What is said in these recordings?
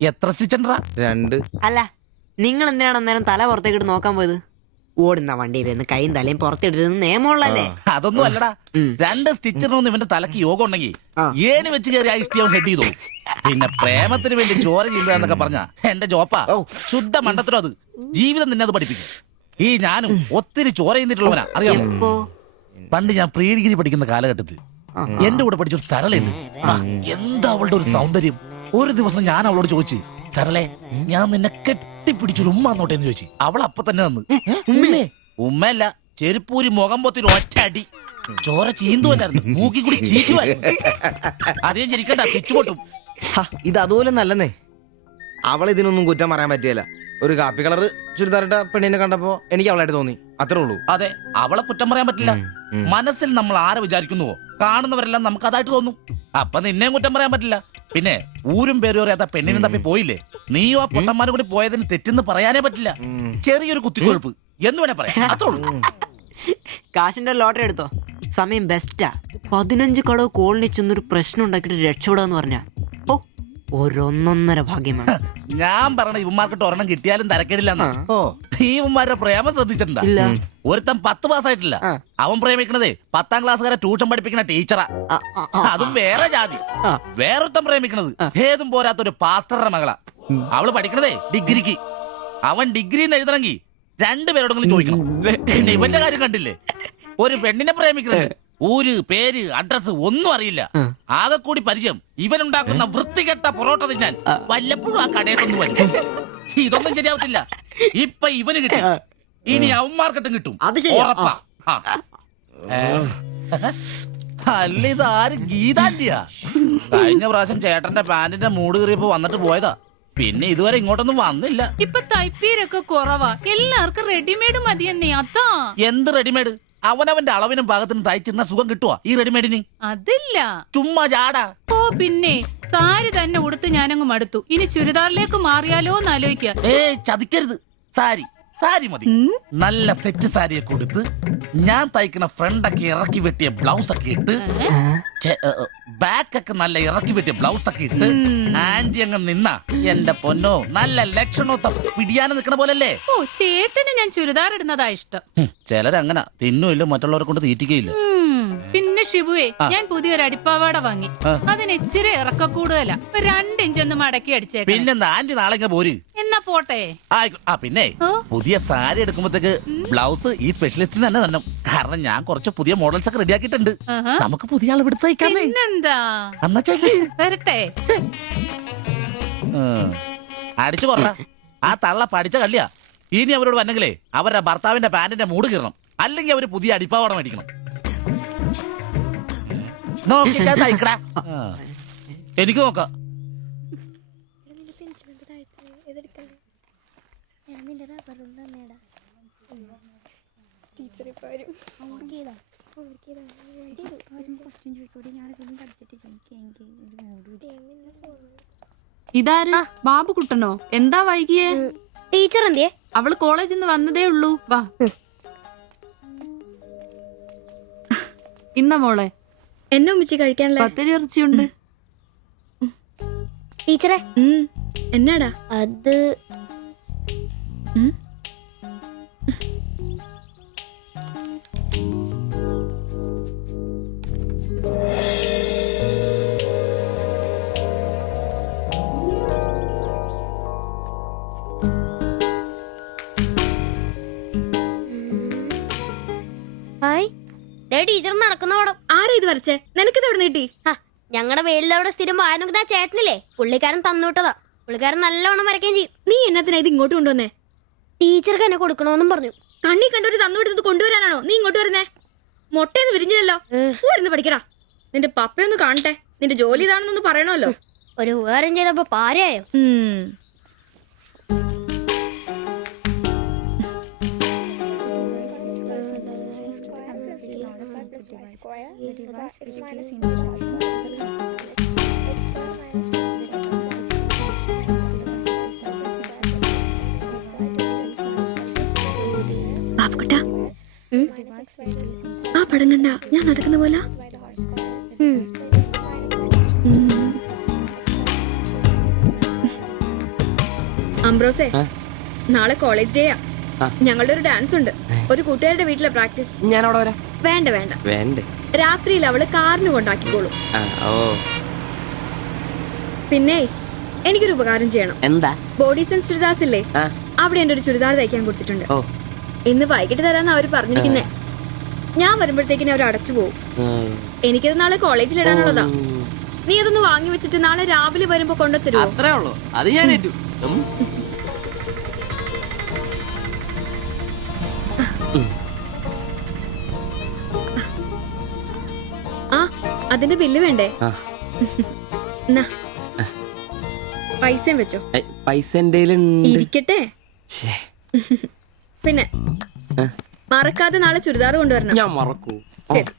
എത്ര സ്റ്റിച്ചണ്ടാ? 2. അല്ല നിങ്ങൾ എന്തിനാണ് അന്നേരം തല പുറത്തേക്കിട്ട് നോക്കാൻ പോയത്? ഓടുന്ന വണ്ടിയിലിരുന്ന് കൈയും തലയും പുറത്തിട്ടിരുന്ന് നിയമമുള്ളല്ലേ? അതൊന്നും അല്ലടാ. 2 സ്റ്റിച്ചറിനൊന്നും ഇവന്റെ തലക്ക് യോഗം ഉണ്ടെങ്കിൽ ഏണി വെച്ച് കയറി ആ ഇഷ്ടിയവൻ ഹെഡ് ചെയ്തു. പിന്നെ പ്രേമത്തിന് വേണ്ടി ചോര ചെയ്യുന്നതൊക്കെ പറഞ്ഞ എന്റെ ജോപ്പാ. ശുദ്ധ മണ്ടത്തരം അത്. ജീവിതം നിന്നെ അത് പഠിപ്പിക്കും. ഈ ഞാനും ഒത്തിരി ചോര ചെയ്യുന്നിട്ടുള്ളവനാ, അറിയാമോ? പണ്ട് ഞാൻ പ്രീ ഡിഗ്രി പഠിക്കുന്ന കാലഘട്ടത്തിൽ എന്റെ കൂടെ പഠിച്ചൊരു സരളയുണ്ട്. എന്താ അവളുടെ ഒരു സൗന്ദര്യം! ഒരു ദിവസം ഞാൻ അവളോട് ചോദിച്ചു, സരളെ ഞാൻ നിന്നെ കെട്ടിപ്പിടിച്ചൊരു ഉമ്മ എന്നോട്ടെ എന്ന് ചോദിച്ചു. അവൾ അപ്പൊ തന്നെ തന്നു. ഉമ്മയല്ല, ചെരുപ്പൂരി മുഖം പൊത്തിരി ഒറ്റടി. ചോര ചീന്തുവല്ലായിരുന്നു, മൂക്കി കൂടി ചീറ്റുവായിരുന്നു. അധികം ചിരിക്കണ്ട, ചുറ്റുപൊട്ടും. ഇത് അതുപോലെ നല്ലെന്നേ. അവൾ ഇതിനൊന്നും കുറ്റം പറയാൻ പറ്റിയല്ല. ഒരു കാപ്പി കളർ ചുരിദാറിട്ട പെണ്ണിനെ കണ്ടപ്പോ എനിക്ക് അവളായിട്ട് തോന്നി, അത്രേ ഉള്ളൂ. അതെ, അവളെ കുറ്റം പറയാൻ പറ്റില്ല. മനസ്സിൽ നമ്മൾ ആരെ വിചാരിക്കുന്നുവോ കാണുന്നവരെല്ലാം നമുക്ക് അതായിട്ട് തോന്നും. അപ്പൊ നിന്നെയും കുറ്റം പറയാൻ പറ്റില്ല. പിന്നെ ഊരും പേരും അറിയാത്ത പെണ്ണിനും തപ്പി പോയില്ലേ? നീയും ആ പൊട്ടന്മാരും കൂടി പോയതിന് തെറ്റെന്ന് പറയാനേ പറ്റില്ല. ചെറിയൊരു കുത്തിക്കൊഴുപ്പ് എന്ന് വേണേ പറയാം, അത്രേ ഉള്ളൂ. കാശിന്റെ ലോട്ടറി എടുത്തോ, സമയം ബെസ്റ്റാ. 15 കടവ് കോളിനി ചെന്നൊരു പ്രശ്നം ഉണ്ടാക്കിട്ട് രക്ഷപ്പെടാന്ന് പറഞ്ഞ ഒരൊന്നൊന്നര ഭാഗ്യമാണ്. ഞാൻ പറഞ്ഞ ഇവന്മാർക്കിട്ട് ഒരെണ്ണം കിട്ടിയാലും തരക്കേടില്ലെന്നാ. ഇവന്മാരുടെ പ്രേമം ശ്രദ്ധിച്ചിട്ടുണ്ടാ? ഒരുത്തൻ 10 പാസ്സായിട്ടില്ല. അവൻ പ്രേമിക്കണതേ 10ാം ക്ലാസ്സുകാരെ ട്യൂഷൻ പഠിപ്പിക്കുന്ന ടീച്ചറാ. അതും വേറെ ജാതി. വേറൊരുത്തൻ പ്രേമിക്കണത് ഏതും പോരാത്തൊരു പാസ്റ്ററുടെ മകളാ. അവള് പഠിക്കണതേ ഡിഗ്രിക്ക്. അവൻ ഡിഗ്രി എഴുതണമെങ്കിൽ 2 പേരോടെങ്കിലും ചോദിക്കണം. പിന്നെ ഇവന്റെ കാര്യം കണ്ടില്ലേ? ഒരു പെണ്ണിനെ പ്രേമിക്കുന്നത് ഊര് പേര് അഡ്രസ് ഒന്നും അറിയില്ല. ആകെ കൂടി പരിചയം ഇവനുണ്ടാക്കുന്ന വൃത്തികെട്ട പൊറോട്ട തിന്നാൻ വല്ലപ്പോഴും ആ കടയിലൊന്നും വരും. ഇതൊന്നും ശരിയാവത്തില്ല. ഇപ്പൊ ഇവന് കിട്ടി, ഇനി അവന്മാർക്കിട്ടും കിട്ടും, ഉറപ്പാ. അല്ല, ഇത് ആര് ഗീതാന്റിയാ? കഴിഞ്ഞ പ്രാവശ്യം ചേട്ടന്റെ പാന്റിന്റെ മൂട് കയറിയപ്പോ വന്നിട്ട് പോയതാ. പിന്നെ ഇതുവരെ ഇങ്ങോട്ടൊന്നും വന്നില്ല. ഇപ്പൊ തയ്പ്പീരൊക്കെ കുറവാ, എല്ലാവർക്കും റെഡിമെയ്ഡ് മതിയെന്നേ. അതാ. എന്ത് റെഡിമെയ്ഡ്? അവനവന്റെ അളവിനും പാകത്തിനും തയ്ച്ചിരുന്ന സുഖം കിട്ടുവാ ഈ റെഡിമെയ്ഡിന്? അതില്ല, ചുമ്മാ ജാടാ. ഓ പിന്നെ സാരി തന്നെ ഉടുത്ത് ഞാനങ്ങ് മടുത്തു. ഇനി ചുരിദാറിലേക്ക് മാറിയാലോ എന്ന് ആലോചിക്കുക. ചതിക്കരുത്. സാരി മതി. നല്ല സെറ്റ് സാരിയെ കൊടുത്ത് ഞാൻ തയ്ക്കുന്ന ഫ്രണ്ടൊക്കെ ഇറക്കി വെട്ടിയ ബ്ലൗസ് ഒക്കെ ഇട്ട്, ബാക്കൊക്കെ നല്ല ഇറക്കി വെട്ടിയ ബ്ലൗസ് ഒക്കെ ഇട്ട് ആന്റി അങ്ങ് നിന്ന എന്റെ പൊന്നോ നല്ല ലക്ഷണത്തെ പിടിയാന് നിക്കണ പോലല്ലേ. ഓ, ചേട്ടന് ഞാൻ ചുരിദാർ ഇടുന്നതാ ഇഷ്ടം. ചിലരങ്ങനെ തിന്നുമില്ല, മറ്റുള്ളവരെ കൊണ്ട് തീറ്റിക്കയില്ല. പിന്നെ ഷിബുവേ, ഞാൻ പുതിയൊരു അടിപ്പാവാട വാങ്ങി. അതിന് ഇച്ചിരി ഇറക്ക കൂടുതല. 2 ഇഞ്ച് ഒന്ന് മടക്കി അടിച്ചേക്കാം. പിന്നെന്താ ആന്റി നാളെ പോര്. എന്നാ പോട്ടെ. പിന്നെ പുതിയ സാരി എടുക്കുമ്പോഴത്തേക്ക് ബ്ലൗസ് ഈ സ്പെഷ്യലിസ്റ്റിന് തന്നെ തന്നെ. കാരണം ഞാൻ കുറച്ച് പുതിയ മോഡൽസ് ഒക്കെ റെഡിയാക്കിയിട്ടുണ്ട്. നമുക്ക് പുതിയ ആൾ എടുത്ത് തയ്ക്കാമേ. പിന്നെന്താ, വരട്ടെ. അടിച്ചു കൊറ. ആ തള്ള പഠിച്ച കല്യാ. ഇനി അവരോട് വന്നെങ്കിലേ അവരുടെ ഭർത്താവിന്റെ പാന്റിന്റെ മൂട് കീറണം, അല്ലെങ്കിൽ അവര് പുതിയ അടിപ്പാവാട മേടിക്കണം. എനിക്ക് നോക്കാം. ഇതാര്? ബാബുക്കുട്ടനോ? എന്താ വൈകിയേ? ടീച്ചർ എന്തിയെ? അവള് കോളേജിൽ നിന്ന് വന്നതേ ഉള്ളൂ. വാ. ഇന്ന മോളെ എന്നെ ഉമ്മിച്ച് കഴിക്കാനുള്ള പത്തിരി ഇറച്ചിയുണ്ട്. ടീച്ചറെ എന്നാടാ അത്? ടീച്ചർ നടക്കുന്ന പടം. ആരാ ഇത് വരച്ചേ? നിനക്കിത് എവിടെ കിട്ടി? ഞങ്ങളുടെ വെയിലവിടെ സ്ഥിരം വായ നോക്കുന്ന ചേട്ടനില്ലേ, പുള്ളിക്കാരൻ തന്നുവിട്ടതാ. പുള്ളിക്കാരൻ നല്ലവണ്ണം വരയ്ക്കുകയും ചെയ്യും. നീ എന്നത്തിനാ ഇത് ഇങ്ങോട്ട് കൊണ്ടുവന്നേ? ടീച്ചർക്ക് എന്നെ കൊടുക്കണമെന്നും പറഞ്ഞു. കണ്ണി കണ്ടൊരു തന്നുവിട്ടത് കൊണ്ടുവരാനാണോ നീ ഇങ്ങോട്ട് വരുന്നേ? മൊട്ടയൊന്നും വിരിഞ്ഞില്ലല്ലോ. വരുന്ന് പഠിക്കടാ. നിന്റെ പപ്പയൊന്ന് കാണട്ടെ. നിന്റെ ജോലി ഇതാണെന്നൊന്ന് പറയണമല്ലോ. ഒരു ഉപകാരം ചെയ്തപ്പോ പാരയായോ? ബാബുക്കുട്ടാ, ആ പടം കണ്ട ഞാൻ നടക്കുന്ന പോലെ? അംബ്രോസേ, നാളെ കോളേജ് ഡേയാ. ഞങ്ങളുടെ ഒരു ഡാൻസ് ഉണ്ട്. ഒരു കൂട്ടുകാരുടെ വീട്ടിലെ പ്രാക്ടീസ്. ഞാൻ അവിടെ വരാം. വേണ്ട വേണ്ട, വേണ്ടേ? രാത്രിയിൽ അവള് കാറിന് കൊണ്ടാക്കിക്കോളും. ഓ, പിന്നെ എനിക്കൊരു ഉപകാരം ചെയ്യണം. എന്താ? ബോഡി സെൻസ് ചുരിദാർസ് ഇല്ലേ, അവിടെ എന്റെ ഒരു ചുരിദാർ തയ്ക്കാൻ കൊടുത്തിട്ടുണ്ട്. ഇന്ന് വൈകിട്ട് തരാന്ന് അവര് പറഞ്ഞിരിക്കുന്നേ. ഞാൻ വരുമ്പോഴത്തേക്കിന് അവർ അടച്ചു പോകും. എനിക്കത് നാളെ കോളേജിൽ ഇടാനുള്ളതാ. നീ അതൊന്ന് വാങ്ങി വെച്ചിട്ട് നാളെ രാവിലെ വരുമ്പോ കൊണ്ടുത്തരുമോ? അത്രേ ഉള്ളൂ, അത് ഞാൻ ഏറ്റു. ആ, അതിന്റെ ബില്ല് വേണ്ടേ? എന്നാ, പൈസയും വെച്ചോ. പൈസ ഇരിക്കട്ടെ. പിന്നെ മറക്കാതെ നാളെ ചുരിദാർ കൊണ്ടുവരണം. ഞാൻ മറക്കൂ. ശരി.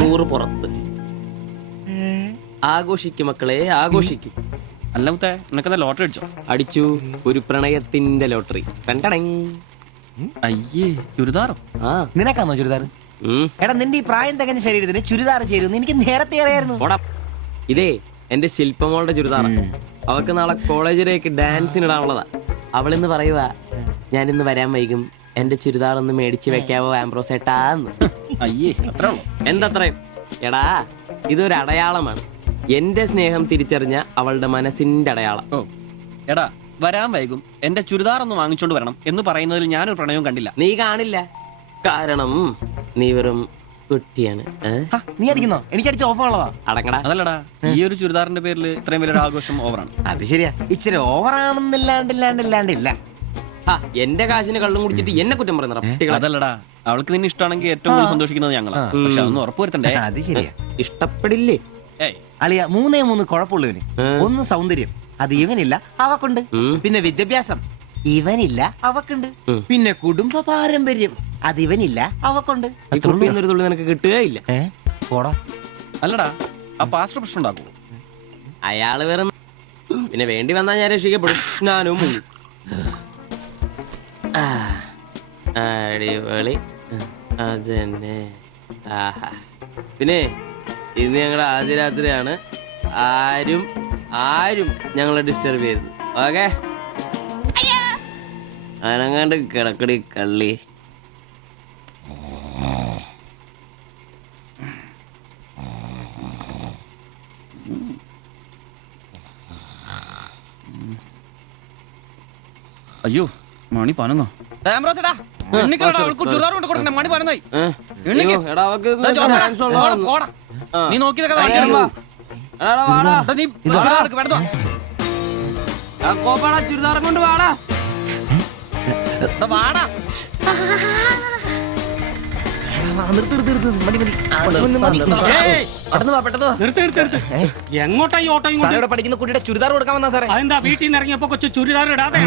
നൂറ് പുറത്ത്. ആഘോഷിക്കും മക്കളെ, ആഘോഷിക്കും. അല്ല മുത്തേ, നിനക്കെന്താ ലോട്ടറി അടിച്ചോ? അടിച്ചു, ഒരു പ്രണയത്തിന്റെ ലോട്ടറി. അയ്യേ, ചുരിദാറോ? നിനക്കാന്നോ ചുരിദാർ? എടാ, നിന്റെ ഈ പ്രായം തികഞ്ഞ ശരീരത്തിന് ചുരിദാർ ചേരുന്നു എനിക്ക് നേരത്തെ അറിയായിരുന്നു. ഇതേ എന്റെ ശില്പമോളുടെ ചുരിദാറാ. അവക്ക് നാളെ കോളേജിലേക്ക് ഡാൻസിനിടാനുള്ളതാ. അവളിന്ന് പറയുവാ, ഞാനിന്ന് വരാൻ വൈകും, എന്റെ ചുരിദാർ ഒന്ന് മേടിച്ച് വെക്കാവോ ആംബ്രോസേട്ടാന്ന്. അയ്യേ, അത്രേ ഉള്ളൂ. എന്തത്രയും? എടാ, ഇതൊരു അടയാളമാണ്. എന്റെ സ്നേഹം തിരിച്ചറിഞ്ഞ അവളുടെ മനസ്സിന്റെ അടയാളം. ഓ എടാ, വരാൻ വൈകും, എന്റെ ചുരിദാർ ഒന്ന് വാങ്ങിച്ചോണ്ട് വരണം എന്ന് പറയുന്നതിൽ ഞാനൊരു പ്രണയവും കണ്ടില്ല. നീ കാണില്ല, കാരണം നീ വെറും കുട്ടിയാണ്. നീ അടിക്കുന്നോ? എനിക്ക് അടിച്ച ഓഫ് ഉള്ളതാ. അടങ്ങടാ. അതല്ലടാ, ഈ ഒരു ചുരിദാറിന്റെ പേരിൽ ഇത്രയും വലിയൊരു ആഘോഷം ഓവറാണ്. അത് ശരിയാ, ഇച്ചിരി ഓവറാണെന്നില്ലാണ്ടില്ല. എന്റെ കാശിന് കള്ളും കുടിച്ചിട്ട് എന്നെ കുറ്റം പറയുന്ന. അതല്ലടാ, അവൾക്ക് നിന്നെ ഇഷ്ടമാണെങ്കിൽ ഏറ്റവും കൂടുതൽ സന്തോഷിക്കുന്നത് ഞങ്ങളാ. പക്ഷെ അതൊന്ന് ഉറപ്പുവരുത്തണ്ടേ. അത് ശരിയാ. ഇഷ്ടപ്പെടില്ലേ? അളിയ, 3 കുഴപ്പമുള്ളവന്. ഒന്ന് സൗന്ദര്യം, അത് ഇവനില്ല, അവക്കുണ്ട്. പിന്നെ വിദ്യാഭ്യാസം, ഇവനില്ല, അവക്കുണ്ട്. പിന്നെ കുടുംബ പാരമ്പര്യം, അത് ഇവനില്ല, അവക്കുണ്ട്. ഒരു തുള്ളി നിനക്ക് കിട്ടുകയില്ല. പോടാ. അല്ലടാ, ആ പാസ്റ്റർ പ്രശ്നം ഉണ്ടാക്കുമോ? അയാള് വേറെ. പിന്നെ വേണ്ടി വന്നാൽ ഞാൻ രക്ഷിക്കപ്പെടും. ഞാനും മുങ്ങും. അടിപൊളി, അതന്നെ. പിന്നെ ഇന്ന് ഞങ്ങളുടെ ആദ്യ രാത്രിയാണ്. ആരും ഞങ്ങളെ ഡിസ്റ്റർബ് ചെയ്തു. ഓക്കെ, അനങ്ങാണ്ട് കിടക്കടി കള്ളി. അയ്യോ, മണി 11. നീ നോക്കിയതൊക്കെ ചുരിദാറും കൊണ്ട് വാടാ. എങ്ങോട്ടാ ഈ ഓട്ടോയും കൊണ്ട്? പഠിക്കുന്ന കുട്ടിയുടെ ചുരിദാർ കൊടുക്കാൻ വന്നാ സാറേ. അതെന്താ വീട്ടിൽ നിന്ന് ഇറങ്ങിയപ്പോ കൊച്ചു ചുരിദാർ ഇടാതെ?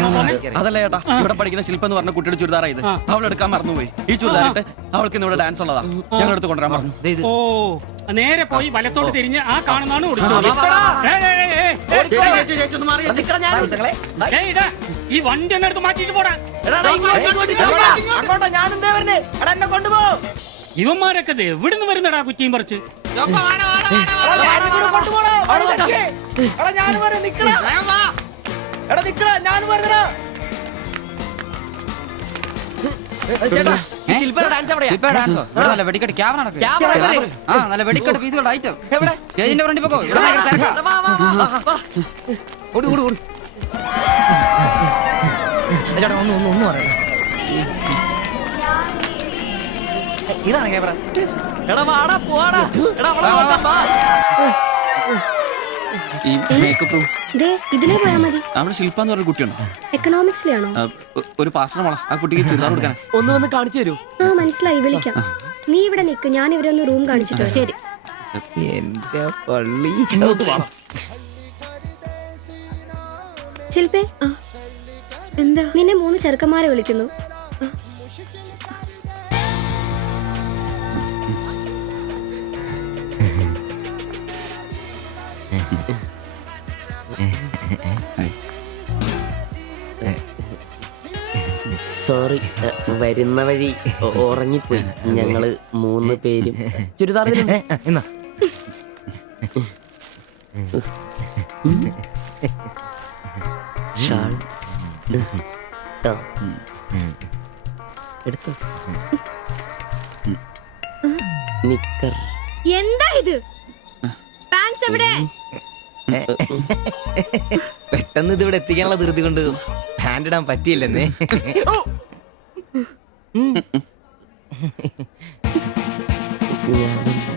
അതല്ല ചേട്ടാ, ഇവിടെ പഠിക്കുന്ന ശില്പം എന്ന് പറഞ്ഞ കുട്ടിയുടെ ചുരിദാറാ ഇത്. അവളെടുക്കാൻ മറന്നുപോയി. ഈ ചുരിദാറിട്ട് അവൾക്ക് ഇന്ന് ഇവിടെ ഡാൻസ് ഉള്ളതാ. ഞങ്ങൾ എടുത്ത് കൊണ്ടുവരാൻ പറഞ്ഞു. ഓ, നേരെ പോയി വലത്തോട്ട് തിരിഞ്ഞ് ആ കാണുന്നതാണ് ഈ വണ്ടി എന്നെടുത്ത് മാറ്റിട്ട് പോടാ. ഇവന്മാരൊക്കെ എവിടുന്ന് വരുന്നടാ കുറ്റിയും പറിച്ച്? ഇതാണ് ക്യാമറ. ഈ മേക്കപ്പ് ഇതിലേ പോയാ മതി. അവിടെ ശില്പ എന്ന് പറഞ്ഞ കുട്ടിയുണ്ടോ? എക്കണോമിക്സിലാണോ? ഒരു പാസ്റ്റർ മോളാ. ആ കുട്ടിക്ക് ചുരിദാർ കൊടുക്കാൻ. ഒന്ന് വന്ന് കാണിച്ചു തരൂ. ആ, മനസ്സിലായി, വിളിക്കാം. നീ ഇവിടെ നിക്ക്, ഞാൻ ഇവരെ ഒന്ന് റൂം കാണിച്ചിട്ടോ. ശരി. എന്റെ പള്ളി. ശില്പേ, എന്താ? നിന്നെ 3 ചെറുക്കന്മാരെ വിളിക്കുന്നു. സോറി, വരുന്ന വഴി ഉറങ്ങിപ്പോയി. ഞങ്ങള് 3 പേരും ചുരിദാർ എന്നാ ഷാൾ എടുത്തു, നിക്കർ. എന്താ ഇത്? പാൻസ് എവിടെ? പെട്ടെന്ന് ഇത് ഇവിടെ എത്തിക്കാനുള്ള ധൃതി കൊണ്ട് പാൻറ് ഇടാൻ പറ്റിയില്ലെന്നേ. ഞാൻ